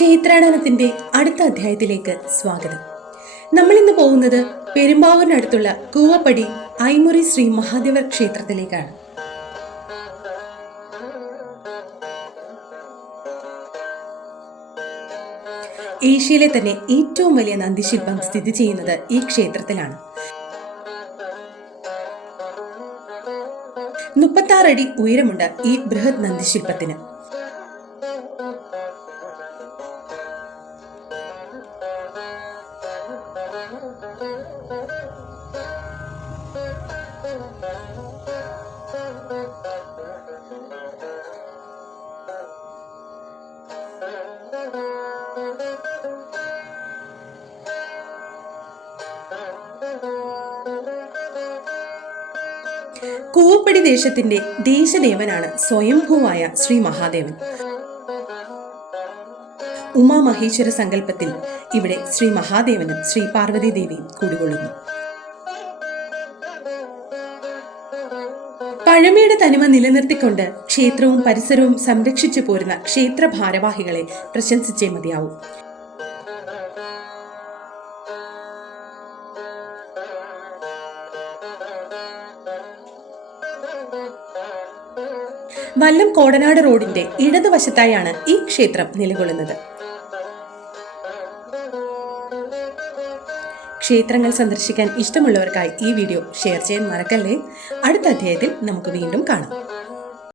ക്ഷേത്രാടനത്തിന്റെ അടുത്ത അധ്യായത്തിലേക്ക് സ്വാഗതം. നമ്മൾ ഇന്ന് പോകുന്നത് പെരുമ്പാവൂരിനടുത്തുള്ള കൂവപ്പടി ഐമുറി ശ്രീ മഹാദേവർ ക്ഷേത്രത്തിലേക്കാണ്. ഏഷ്യയിലെ തന്നെ ഏറ്റവും വലിയ നന്ദിശില്പം സ്ഥിതി ചെയ്യുന്നത് ഈ ക്ഷേത്രത്തിലാണ്. 36 അടി ഉയരമുണ്ട് ഈ ബൃഹത് നന്ദിശില്പത്തിന്. കൂവപ്പടി ദേശത്തിന്റെ ദേശദേവനാണ് സ്വയംഭൂവായ ശ്രീ മഹാദേവൻ. ഉമാമഹേശ്വര സങ്കല്പത്തിൽ ഇവിടെ ശ്രീ മഹാദേവനും ശ്രീ പാർവതി ദേവിയും കുടികൊള്ളുന്നു. പഴമയുടെ തനിമ നിലനിർത്തിക്കൊണ്ട് ക്ഷേത്രവും പരിസരവും സംരക്ഷിച്ചു പോരുന്ന ക്ഷേത്ര ഭാരവാഹികളെ പ്രശംസിച്ചേ മതിയാവൂ. വല്ലം കോടനാട് റോഡിന്റെ ഇടതുവശത്തായാണ് ഈ ക്ഷേത്രം നിലകൊള്ളുന്നത്. ക്ഷേത്രങ്ങൾ സന്ദർശിക്കാൻ ഇഷ്ടമുള്ളവർക്കായി ഈ വീഡിയോ ഷെയർ ചെയ്യാൻ മറക്കല്ലേ. അടുത്ത അധ്യായത്തിൽ നമുക്ക് വീണ്ടും കാണാം.